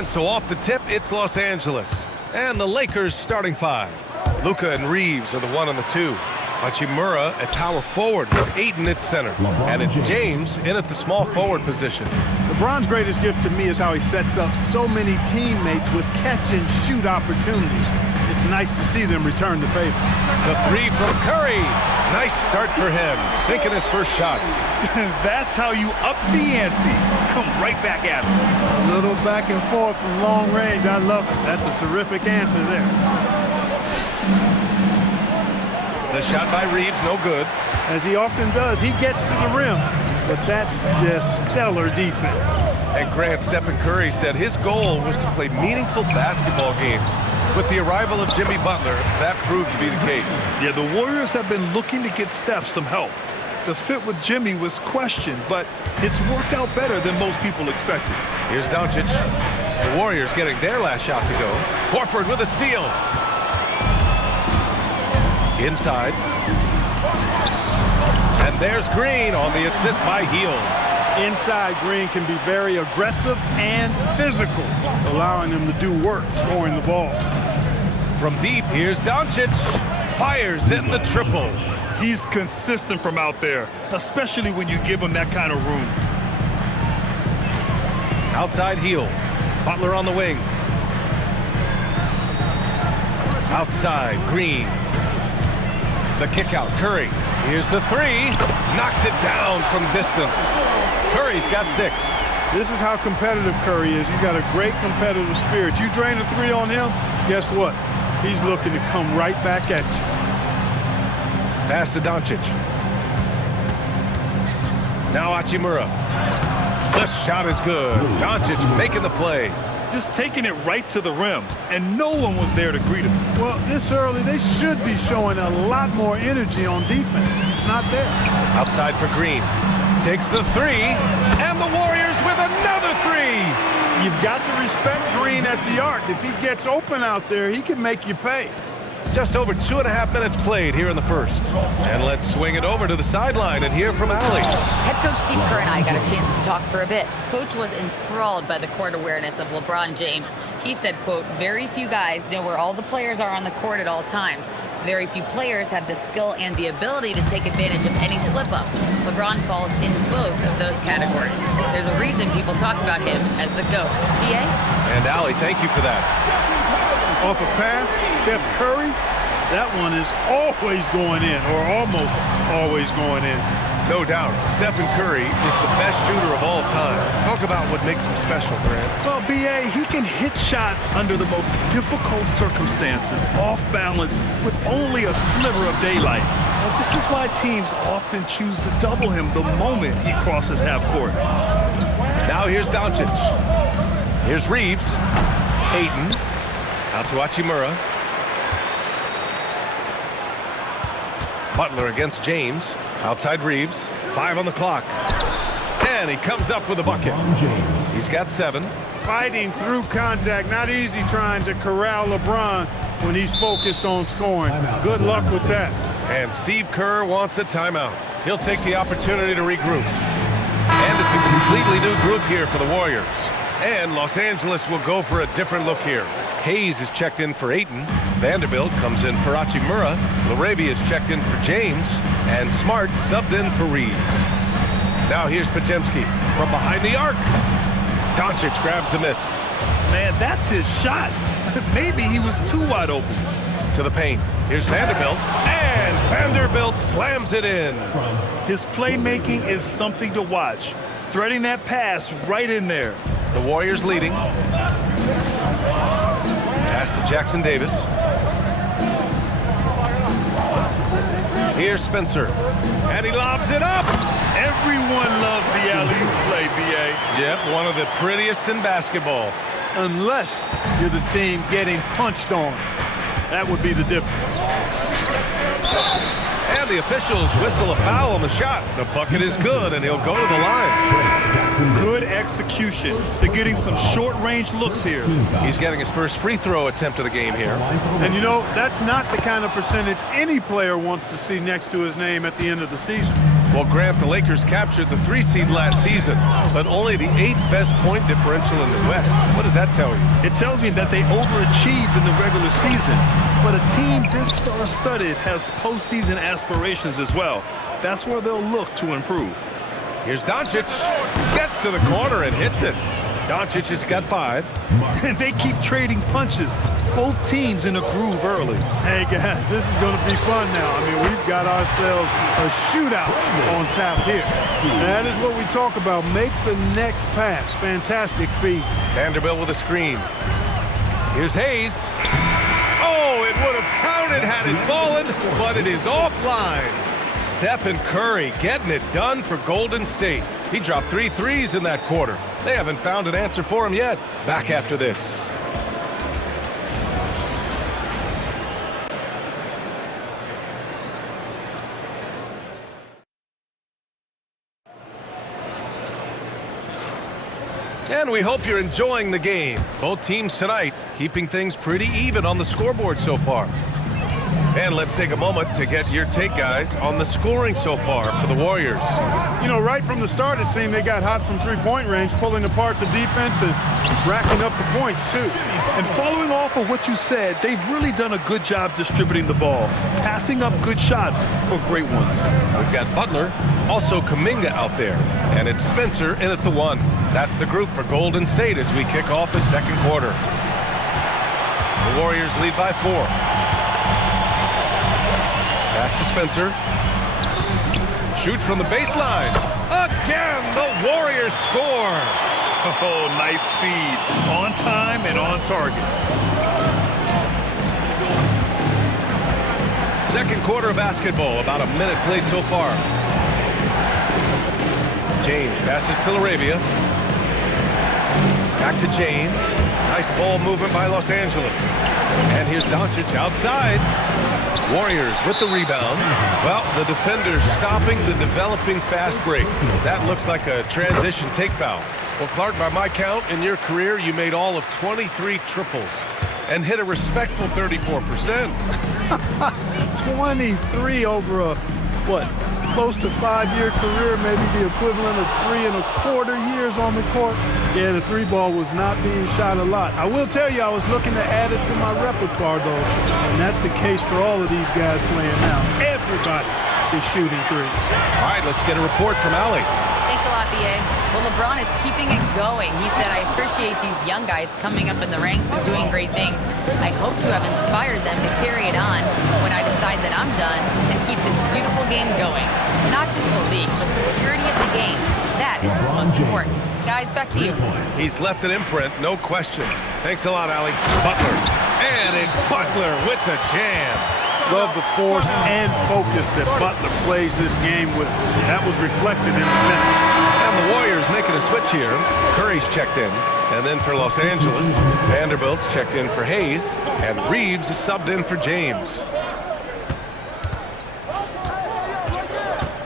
And so off the tip, it's Los Angeles. And the Lakers starting five. Luka and Reeves are the 1 and the 2. Hachimura at power forward with Ayton at center. And it's James in at the small forward position. LeBron's greatest gift to me is how he sets up so many teammates with catch-and-shoot opportunities. It's nice to see them return the favor. The 3 from Curry. Nice start for him, sinking his first shot. That's how you up the ante. Come right back at him. A little back and forth from long range. I love it. That's a terrific answer there. The shot by Reeves, no good. As he often does, he gets to the rim, but that's just stellar defense. And Grant, Stephen Curry said his goal was to play meaningful basketball games. With the arrival of Jimmy Butler, that proved to be the case. Yeah, the Warriors have been looking to get Steph some help. The fit with Jimmy was questioned, but it's worked out better than most people expected. Here's Doncic. The Warriors getting their last shot to go. Horford with a steal. Inside. And there's Green on the assist by Hield. Inside, Green can be very aggressive and physical, allowing him to do work scoring the ball. From deep, here's Doncic. Fires in the triple. He's consistent from out there, especially when you give him that kind of room. Outside Hield. Butler on the wing. Outside, Green. The kick out, Curry. Here's the 3. Knocks it down from distance. Curry's got 6. This is how competitive Curry is. You got a great competitive spirit. You drain a 3 on him, guess what? He's looking to come right back at you. Pass to Doncic. Now Hachimura. The shot is good. Doncic making the play. Just taking it right to the rim, and no one was there to greet him. Well, this early, they should be showing a lot more energy on defense. It's not there. Outside for Green. Takes the 3, and the Warriors with another 3. You've got to respect Green at the arc. If he gets open out there, he can make you pay. Just over 2.5 minutes played here in the first. And let's swing it over to the sideline and hear from Allie. Head coach Steve Kerr and I got a chance to talk for a bit. Coach was enthralled by the court awareness of LeBron James. He said, quote, very few guys know where all the players are on the court at all times. Very few players have the skill and the ability to take advantage of any slip-up. LeBron falls in both of those categories. There's a reason people talk about him as the GOAT. BA? And Allie, thank you for that. Off a pass, Steph Curry, that one is always going in, or almost always going in. No doubt, Stephen Curry is the best shooter of all time. Talk about what makes him special, Grant. Well, B.A., he can hit shots under the most difficult circumstances, off balance, with only a sliver of daylight. Well, this is why teams often choose to double him the moment he crosses half court. Now here's Doncic. Here's Reeves. Ayton. Out to Hachimura. Butler against James. Outside Reeves. 5 on the clock. And he comes up with a bucket. He's got 7. Fighting through contact. Not easy trying to corral LeBron when he's focused on scoring. Good luck with that. And Steve Kerr wants a timeout. He'll take the opportunity to regroup. And it's a completely new group here for the Warriors. And Los Angeles will go for a different look here. Hayes is checked in for Ayton. Vanderbilt comes in for Hachimura. Laravia is checked in for James. And Smart subbed in for Reeves. Now here's Potemski from behind the arc. Doncic grabs the miss. Man, that's his shot. Maybe he was too wide open. To the paint. Here's Vanderbilt. And Vanderbilt slams it in. His playmaking is something to watch. Threading that pass right in there. The Warriors leading. Pass to Jackson Davis. Here's Spencer. And he lobs it up. Everyone loves the alley-oop play, B.A. Yep, one of the prettiest in basketball. Unless you're the team getting punched on. That would be the difference. And the officials whistle a foul on the shot. The bucket is good, and he'll go to the line. Good execution. They're getting some short-range looks here. He's getting his first free throw attempt of the game here. And that's not the kind of percentage any player wants to see next to his name at the end of the season. Well, Grant, the Lakers captured the 3 seed last season, but only the 8th best point differential in the West. What does that tell you? It tells me that they overachieved in the regular season, but a team this star-studded has postseason aspirations as well. That's where they'll look to improve. Here's Doncic. Gets to the corner and hits it. Doncic has got 5. And they keep trading punches. Both teams in a groove early. Hey, guys, this is going to be fun now. I mean, we've got ourselves a shootout on tap here. That is what we talk about. Make the next pass. Fantastic feed. Vanderbilt with a screen. Here's Hayes. Oh, it would have counted had it fallen, but it is offline. Stephen Curry getting it done for Golden State. He dropped 3 threes in that quarter. They haven't found an answer for him yet. Back after this. And we hope you're enjoying the game. Both teams tonight keeping things pretty even on the scoreboard so far. And let's take a moment to get your take, guys, on the scoring so far for the Warriors. You know, right from the start, it seemed they got hot from three-point range, pulling apart the defense and racking up the points, too. And following off of what you said, they've really done a good job distributing the ball, passing up good shots for great ones. We've got Butler, also Kuminga out there, and it's Spencer in at the 1. That's the group for Golden State as we kick off the second quarter. The Warriors lead by 4. Pass to Spencer. Shoot from the baseline. Again, the Warriors score. Oh, nice feed. On time and on target. Second quarter of basketball, about a minute played so far. James passes to Arabia. Back to James. Nice ball movement by Los Angeles. And here's Doncic outside. Warriors with the rebound. Well, the defenders stopping the developing fast break. That looks like a transition take foul. Well, Clark, by my count, in your career, you made all of 23 triples and hit a respectful 34%. 23 over a, close to 5-year career, maybe the equivalent of 3 1/4 years on the court. Yeah, the 3 ball was not being shot a lot. I will tell you, I was looking to add it to my repertoire, though, and that's the case for all of these guys playing now. Everybody is shooting 3. All right, let's get a report from Allie. Thanks a lot, B.A. Well, LeBron is keeping it going. He said, I appreciate these young guys coming up in the ranks and doing great things. I hope to have inspired them to carry it on when I decide that I'm done and keep this beautiful game going. Not just the league, but the purity of the game. That is what's most important. Guys, back to you. He's left an imprint, no question. Thanks a lot, Allie. Butler. And it's Butler with the jam. Love the force and focus that Butler plays this game with. That was reflected in the finish. And the Warriors making a switch here. Curry's checked in. And then for Los Angeles, Vanderbilt's checked in for Hayes. And Reeves is subbed in for James.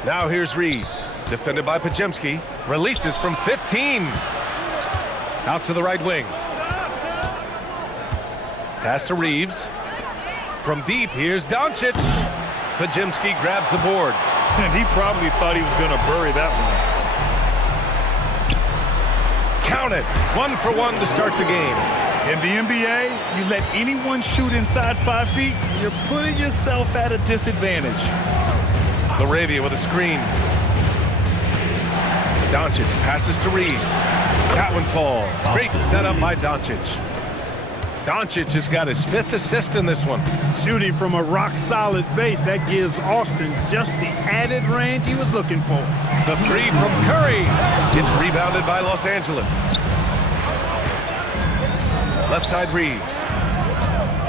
Now here's Reeves. Defended by Pajemski. Releases from 15. Out to the right wing. Pass to Reeves. From deep, here's Doncic. Pajemski grabs the board. And he probably thought he was going to bury that one. Count it. 1 for 1 to start the game. In the NBA, you let anyone shoot inside 5 feet, you're putting yourself at a disadvantage. Laravia with a screen. Doncic passes to Reeves. That one falls. Great setup by Doncic. Doncic has got his 5th assist in this one. Shooting from a rock-solid base, that gives Austin just the added range he was looking for. The 3 from Curry. It's rebounded by Los Angeles. Left side Reeves.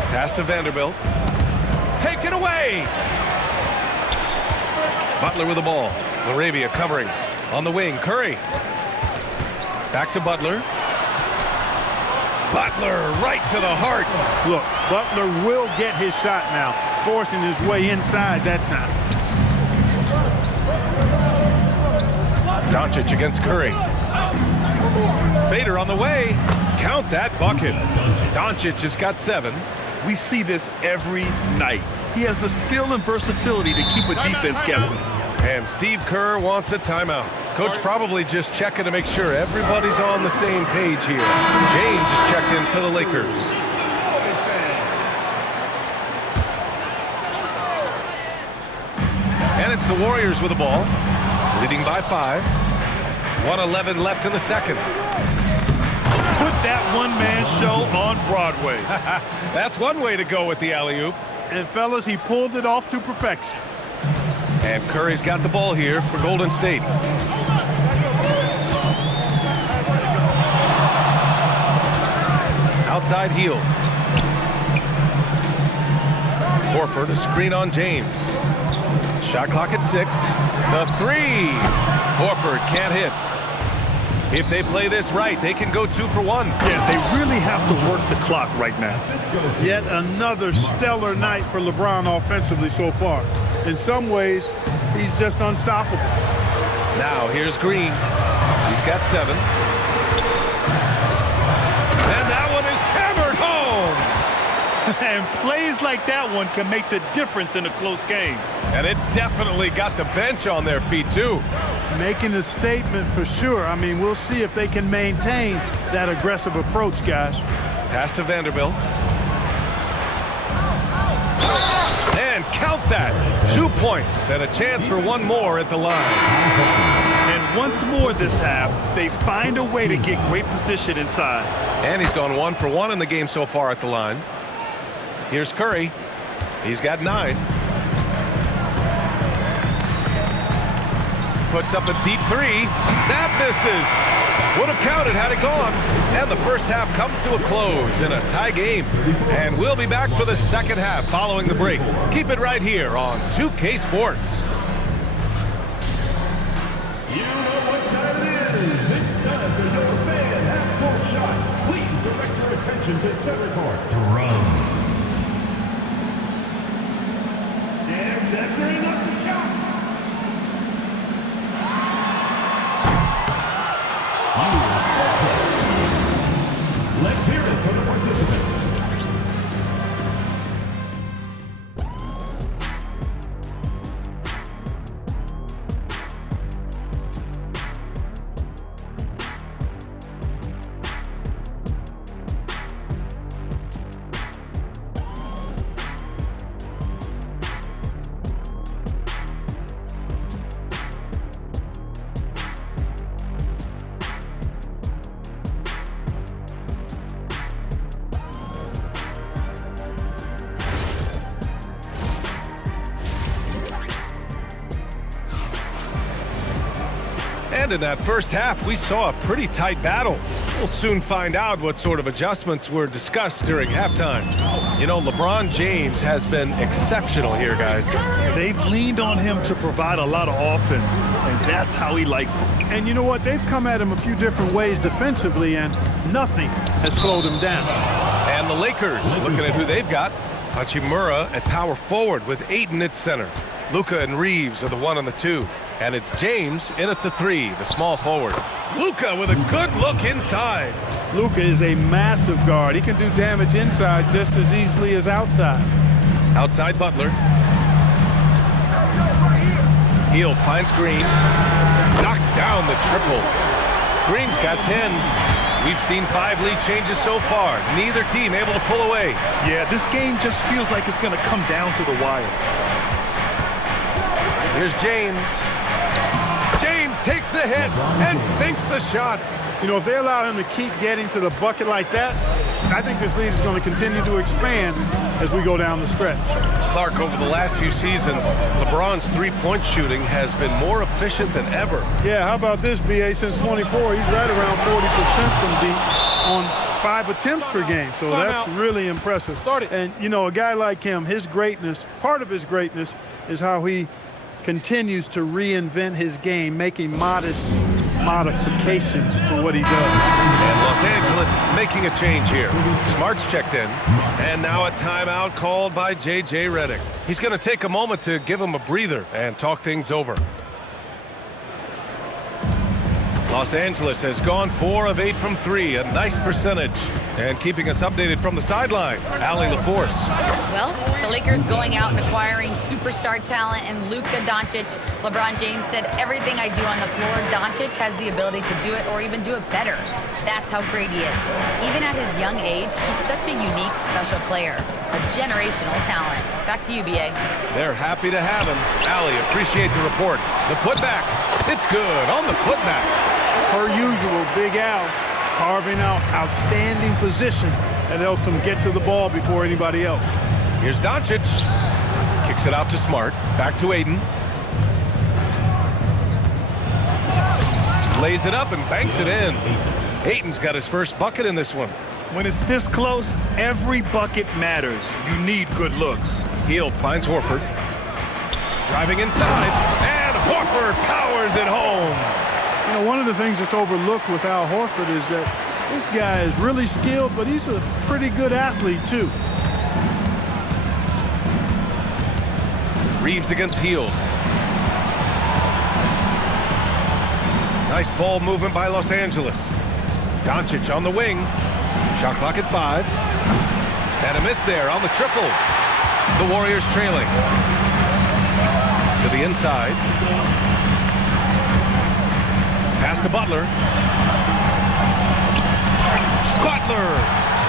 Pass to Vanderbilt. Take it away. Butler with the ball. Laravia covering. On the wing, Curry. Back to Butler. Butler right to the heart. Look, Butler will get his shot now, forcing his way inside that time. Doncic against Curry. Fader on the way. Count that bucket. Doncic has got 7. We see this every night. He has the skill and versatility to keep a defense guessing. And Steve Kerr wants a timeout. Coach probably just checking to make sure everybody's on the same page here. James is checked in for the Lakers. And it's the Warriors with the ball, leading by 5. 1:11 left in the second. Put that one-man show on Broadway. That's one way to go with the alley-oop. And fellas, he pulled it off to perfection. And Curry's got the ball here for Golden State. Outside heel. Horford, a screen on James. Shot clock at 6. The 3. Horford can't hit. If they play this right, they can go 2 for 1. Yeah, they really have to work the clock right now. Yet another stellar night for LeBron offensively so far. In some ways, he's just unstoppable. Now here's Green. He's got 7. And that one is hammered home. And plays like that one can make the difference in a close game. And it definitely got the bench on their feet, too. Making a statement for sure. I mean, we'll see if they can maintain that aggressive approach, guys. Pass to Vanderbilt. And count that. 2 points and a chance for one more at the line. And once more this half, they find a way to get great position inside. And he's gone 1 for 1 in the game so far at the line. Here's Curry. He's got 9. Puts up a deep 3. That misses. Would have counted had it gone. And the first half comes to a close in a tie game. And we'll be back for the second half following the break. Keep it right here on 2K Sports. You know what time it is. It's time for your fan half-court shot. Please direct your attention to center court. Drums. And that's very much the shot. Let's hear it for the participants. And in that first half, we saw a pretty tight battle. We'll soon find out what sort of adjustments were discussed during halftime. You know, LeBron James has been exceptional here, guys. They've leaned on him to provide a lot of offense, and that's how he likes it. And you know what? They've come at him a few different ways defensively, and nothing has slowed him down. And the Lakers, looking at who they've got. Hachimura at power forward with Ayton at center. Luka and Reeves are the 1 and the 2. And it's James in at the 3, the small forward. Luka with a good look inside. Luka is a massive guard. He can do damage inside just as easily as outside. Outside Butler. Heel finds Green. Knocks down the triple. Green's got 10. We've seen 5 lead changes so far. Neither team able to pull away. Yeah, this game just feels like it's going to come down to the wire. Here's James. James takes the hit and sinks the shot. You know, if they allow him to keep getting to the bucket like that, I think this lead is going to continue to expand as we go down the stretch. Clark, over the last few seasons, LeBron's three-point shooting has been more efficient than ever. Yeah, how about this, B.A.? Since 24, he's right around 40% from deep on 5 attempts per game. So that's really impressive. And, you know, a guy like him, his greatness, part of his greatness is how he continues to reinvent his game, making modest modifications to what he does. And Los Angeles making a change here. Smart's checked in. And now a timeout called by J.J. Redick. He's going to take a moment to give him a breather and talk things over. Los Angeles has gone 4 of 8 from 3, a nice percentage. And keeping us updated from the sideline, Allie LaForce. Well, the Lakers going out and acquiring superstar talent and Luka Doncic. LeBron James said, everything I do on the floor, Doncic has the ability to do it or even do it better. That's how great he is. Even at his young age, he's such a unique, special player. A generational talent. Back to you, B.A. They're happy to have him. Allie, appreciate the report. The putback. It's good on the putback. Per usual, Big Al carving out outstanding position that helps him get to the ball before anybody else. Here's Doncic. Kicks it out to Smart. Back to Aiden. Lays it up and banks it in. Aiden's got his first bucket in this one. When it's this close, every bucket matters. You need good looks. Hield finds Horford. Driving inside, and Horford powers it home. You know, one of the things that's overlooked with Al Horford is that this guy is really skilled, but he's a pretty good athlete, too. Reeves against Hield. Nice ball movement by Los Angeles. Doncic on the wing. Shot clock at 5. And a miss there on the triple. The Warriors trailing. To the inside. Pass to Butler. Butler!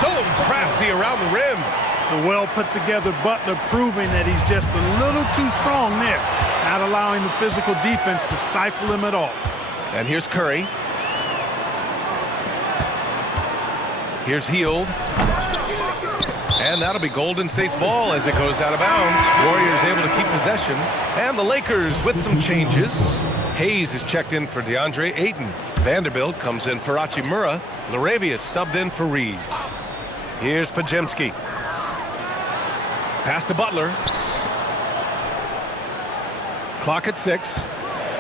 So crafty around the rim. The well-put-together Butler proving that he's just a little too strong there, not allowing the physical defense to stifle him at all. And here's Curry. Here's Hield. And that'll be Golden State's ball as it goes out of bounds. Warriors able to keep possession. And the Lakers with some changes. Hayes is checked in for DeAndre Ayton. Vanderbilt comes in for Hachimura. Laravius subbed in for Reeves. Here's Pajemski. Pass to Butler. Clock at 6.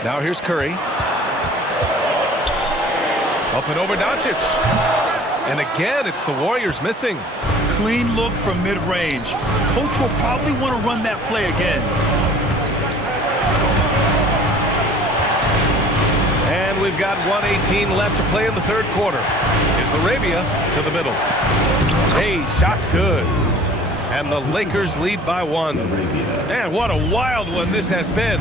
Now here's Curry. Up and over Doncic. And again, it's the Warriors missing. Clean look from mid-range. Coach will probably want to run that play again. And we've got 1:18 left to play in the third quarter. Here's Laravia to the middle. Hey, shot's good. And the Lakers lead by 1. Man, what a wild one this has been.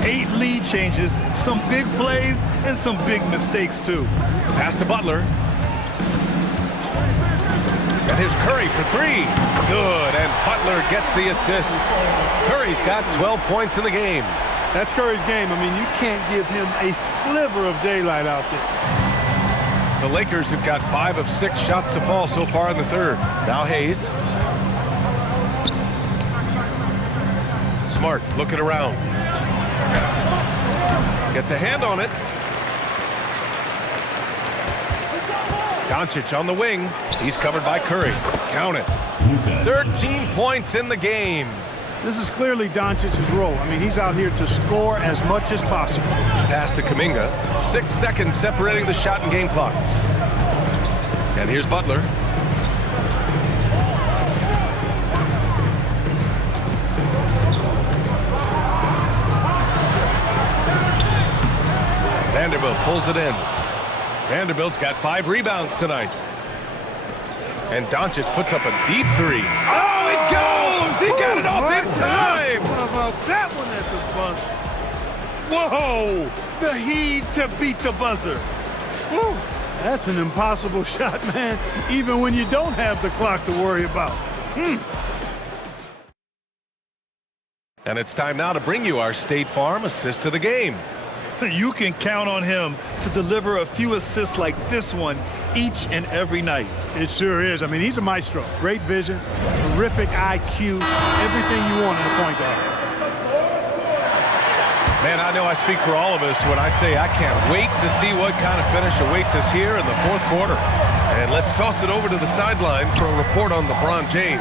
8 lead changes, some big plays, and some big mistakes, too. Pass to Butler. And here's Curry for 3. Good, and Butler gets the assist. Curry's got 12 points in the game. That's Curry's game. I mean, you can't give him a sliver of daylight out there. The Lakers have got 5 of 6 shots to fall so far in the third. Now Hayes. Smart looking around. Gets a hand on it. Doncic on the wing. He's covered by Curry. Count it. 13 points in the game. This is clearly Doncic's role. I mean, he's out here to score as much as possible. Pass to Kuminga. 6 seconds separating the shot and game clocks. And here's Butler. Vanderbilt pulls it in. Vanderbilt's got 5 rebounds tonight. And Doncic puts up a deep 3. Oh, it goes! He got it off in time! How about that one at the buzzer? Whoa! The heave to beat the buzzer. Woo. That's an impossible shot, man, even when you don't have the clock to worry about. And it's time now to bring you our State Farm assist of the game. You can count on him to deliver a few assists like this one each and every night. It sure is. I mean, he's a maestro. Great vision, terrific IQ, everything you want in a point guard. Man, I know I speak for all of us when I say I can't wait to see what kind of finish awaits us here in the fourth quarter. And let's toss it over to the sideline for a report on LeBron James.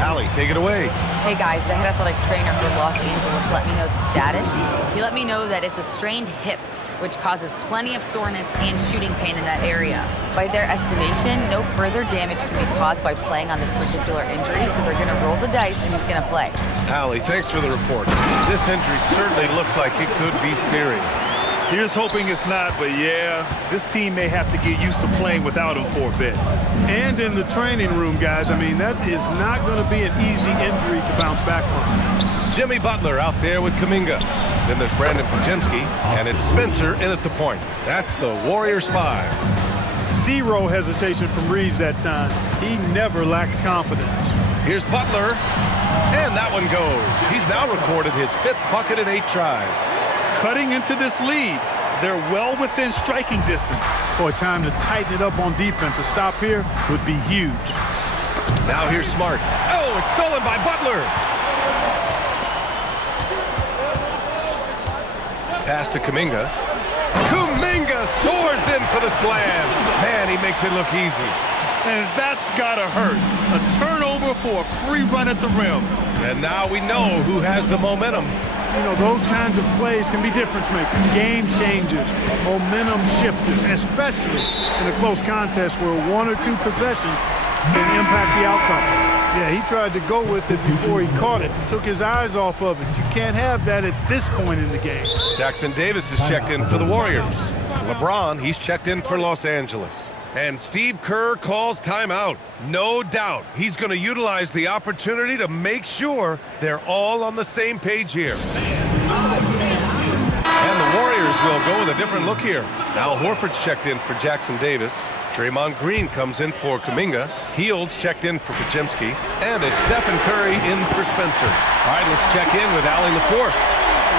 Allie, take it away. Hey guys, the head athletic trainer for Los Angeles let me know the status. He let me know that it's a strained hip, which causes plenty of soreness and shooting pain in that area. By their estimation, no further damage can be caused by playing on this particular injury, so they're going to roll the dice and he's going to play. Allie, thanks for the report. This injury certainly looks like it could be serious. Here's hoping it's not, but yeah, this team may have to get used to playing without him for a bit. And in the training room, guys, I mean, that is not going to be an easy injury to bounce back from. Jimmy Butler out there with Kuminga. Then there's Brandon Pajemski, and it's Spencer in at the point. That's the Warriors 5. Zero hesitation from Reeves that time. He never lacks confidence. Here's Butler, and that one goes. He's now recorded his 5th bucket in 8 tries. Cutting into this lead, they're well within striking distance. Boy, time to tighten it up on defense. A stop here would be huge. Now here's Smart. Oh, it's stolen by Butler. Pass to Kuminga. Kuminga soars in for the slam. Man, he makes it look easy. And that's gotta hurt. A turnover for a free run at the rim. And now we know who has the momentum. You know, those kinds of plays can be difference makers, game changers, momentum shifters, especially in a close contest where 1 or 2 possessions can impact the outcome. Yeah, he tried to go with it before he caught it. Took his eyes off of it. You can't have that at this point in the game. Jackson Davis is checked in for the Warriors. LeBron, he's checked in for Los Angeles. And Steve Kerr calls timeout. No doubt he's going to utilize the opportunity to make sure they're all on the same page here. And the Warriors will go with a different look here. Al Horford's checked in for Jackson Davis. Draymond Green comes in for Kuminga. Hields checked in for Pajemski. And it's Stephen Curry in for Spencer. All right, let's check in with Allie LaForce.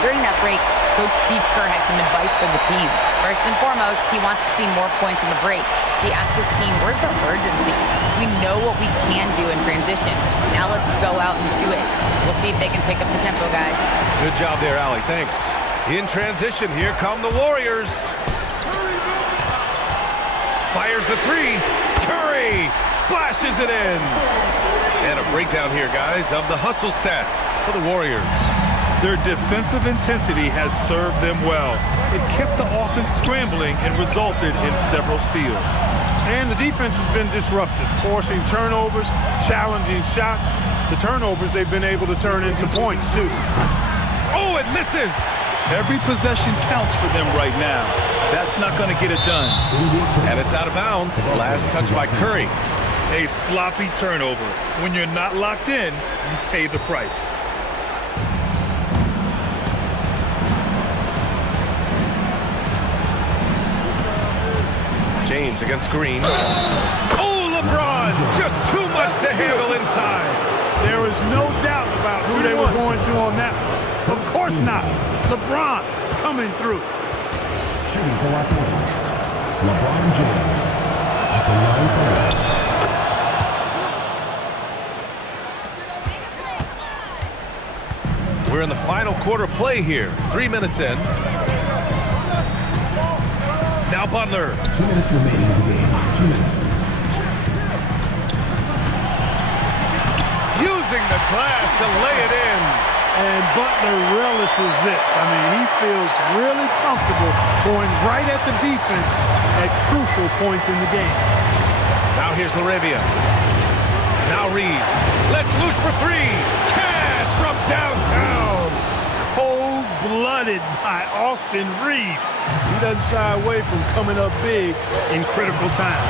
During that break, Coach Steve Kerr had some advice for the team. First and foremost, he wants to see more points in the break. He asked his team, where's the urgency? We know what we can do in transition. Now let's go out and do it. We'll see if they can pick up the tempo, guys. Good job there, Allie. Thanks. In transition, here come the Warriors. Fires the 3. Curry splashes it in. And a breakdown here, guys, of the hustle stats for the Warriors. Their defensive intensity has served them well. It kept the offense scrambling and resulted in several steals. And the defense has been disruptive, forcing turnovers, challenging shots. The turnovers they've been able to turn into points, too. Oh, it misses! Every possession counts for them right now. That's not going to get it done. And it's out of bounds. Last touch by Curry. A sloppy turnover. When you're not locked in, you pay the price. James against Green. Oh, LeBron! Just too much to handle inside. There is no doubt about who they were going to on that one. Of course not. LeBron coming through. Shooting for Los Angeles, LeBron James at the line for one. We're in the final quarter play here. 3 minutes in. Now Butler. 2 minutes remaining in the game. 2 minutes. Using the glass to lay it in. And Butler relishes this. I mean, he feels really comfortable going right at the defense at crucial points in the game. Now here's Laravia. Now Reeves. Let's loose for 3. Cash from downtown. Cold-blooded by Austin Reeves. He doesn't shy away from coming up big in critical times.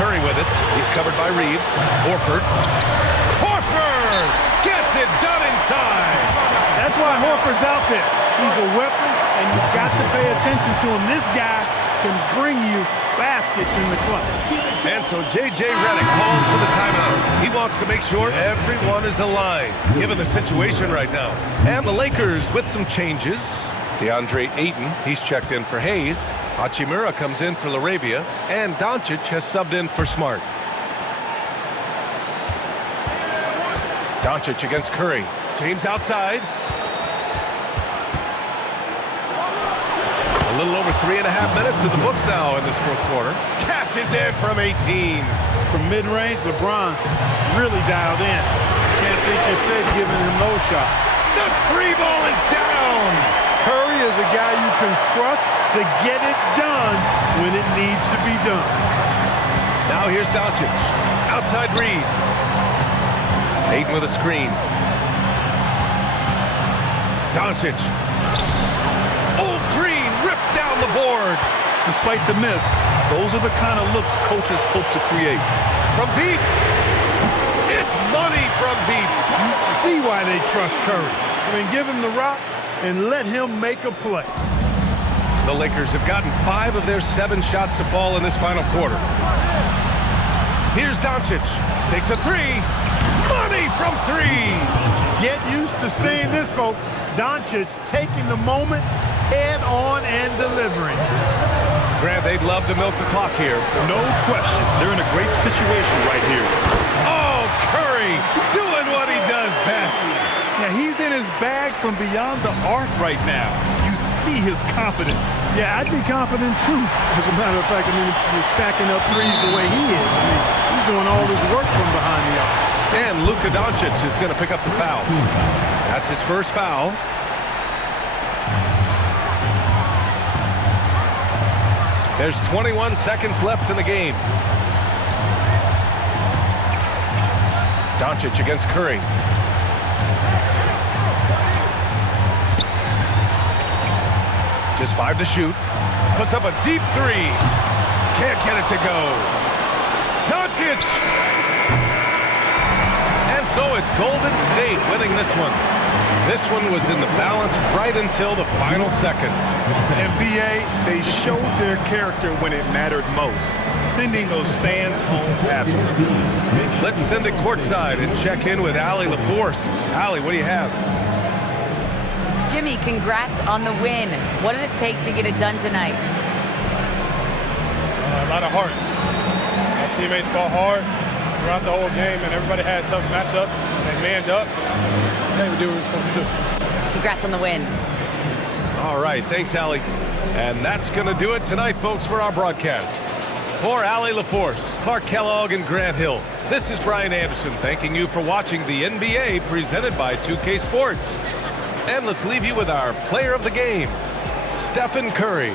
Curry with it. He's covered by Reeves. Horford. Horford gets it done inside. That's why Horford's out there. He's a weapon, and you've got to pay attention to him. This guy can bring you baskets in the clutch. And so J.J. Redick calls for the timeout. He wants to make sure everyone is aligned, given the situation right now. And the Lakers with some changes. DeAndre Ayton, he's checked in for Hayes. Hachimura comes in for Laravia. And Doncic has subbed in for Smart. Doncic against Curry. James outside. A little over 3.5 minutes in the books now in this fourth quarter. Cashes in from 18. From mid-range, LeBron really dialed in. Can't think you're safe giving him those shots. The 3 ball is down. Curry is a guy you can trust to get it done when it needs to be done. Now here's Doncic. Outside Reeves. Ayton with a screen. Doncic. Oh, Green rips down despite the miss, those are the kind of looks coaches hope to create. From deep. It's money from deep. You see why they trust Curry. I mean, give him the rock and let him make a play. The Lakers have gotten 5 of their 7 shots to fall in this final quarter. Here's Doncic. Takes a 3. Money from 3. Get used to seeing this, folks. Doncic taking the moment head on and delivering. Grant, they'd love to milk the clock here. No question. They're in a great situation right here. Oh, Curry doing what he does best. Yeah, he's in his bag from beyond the arc right now. You see his confidence. Yeah, I'd be confident too. As a matter of fact, I mean, if you're stacking up threes the way he is, I mean, he's doing all this work from behind the arc. And Luka Doncic is going to pick up the foul. That's his first foul. There's 21 seconds left in the game. Doncic against Curry. Just 5 to shoot. Puts up a deep 3. Can't get it to go. Doncic! And so it's Golden State winning this one. This one was in the balance right until the final seconds. NBA, they showed their character when it mattered most, sending those fans home happy. Let's send it courtside and check in with Allie LaForce. Allie, what do you have? Jimmy, congrats on the win. What did it take to get it done tonight? A lot of heart. My teammates fought hard throughout the whole game, and everybody had a tough matchup. They manned up. They would do what we were supposed to do. Congrats on the win. All right, thanks, Allie. And that's going to do it tonight, folks, for our broadcast. For Allie LaForce, Clark Kellogg, and Grant Hill, this is Brian Anderson thanking you for watching the NBA presented by 2K Sports. And let's leave you with our player of the game, Stephen Curry.